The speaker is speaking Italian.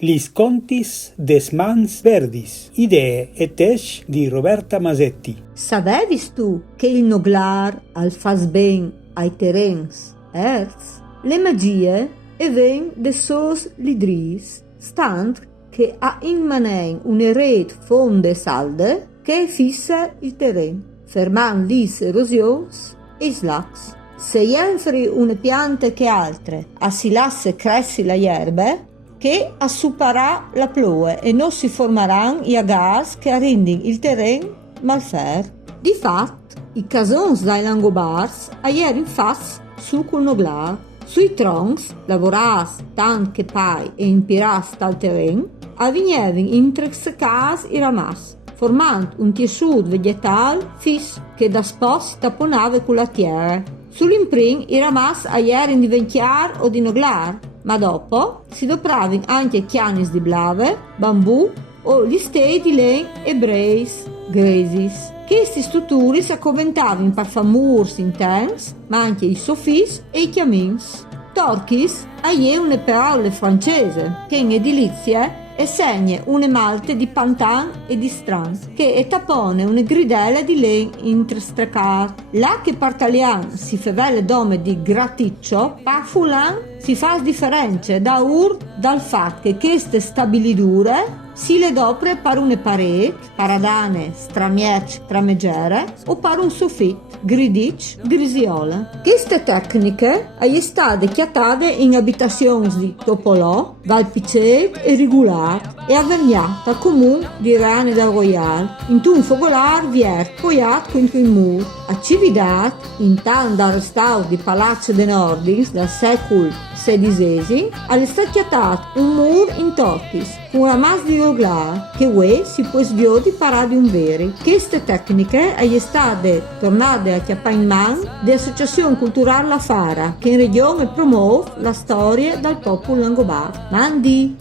Lis contis des mans verdis, idee et esc di Roberta Masetti. Savedis tu che il noglar al fas ben ai terrens erz? Le magie e ven de sos lidris, stant che ha in manen une red fonde salde che fissa il terren, fermant lis erosions e slacs. Se jenfri une piante che altre, a si lasse cressi la ierbe, che assuparà la ploe e non si formaran i gas che arrindin il terren malfer. Di fatt, i casons dai langobars aier in fas sul cul noglar. Sui troncs, lavoras tant che pai e impiras tal terren, avvignevin in cas i ramas, formant un tessuto vegetal fis che da spos si taponava con la terra. Sull'imprin i ramas aier in diventiar o di noglar, ma dopo si dopravin anche chianis di blave, bambù o gli stei di len e breis, gresis. Questi strutturi si accoventavano per famurs intens, ma anche i sofis e i chiamins. Torquis è una parola francese che in edilizia segna une malte di pantan e di stran, che tapone una gridella di len intrestracar. Là che per italiano si fevele dome di graticcio, per fulan si fa differenza da dal fatto che queste stabilidure si le dopre per une pareti, paradane, stramiec, tramegere o per un soffitto, gridic, grisiola. Queste tecniche sono state chiatate in abitazioni di Topolò, Valpicet e Rigulat e avverniata comune di Rane del Royal, in un fogolar viert poiat contro il muro. A Cividat, in tanto da restauro di Palazzo de Nordis dal secolo XVI, è stato chiatato un muro in tortis, con una massa di noglar, che si può sviare di parare un veri. Queste tecniche sono state tornate a chiappare in mano dell'Associazione Culturale La Fara, che in regione promuove la storia del popolo langobardo. Mandi!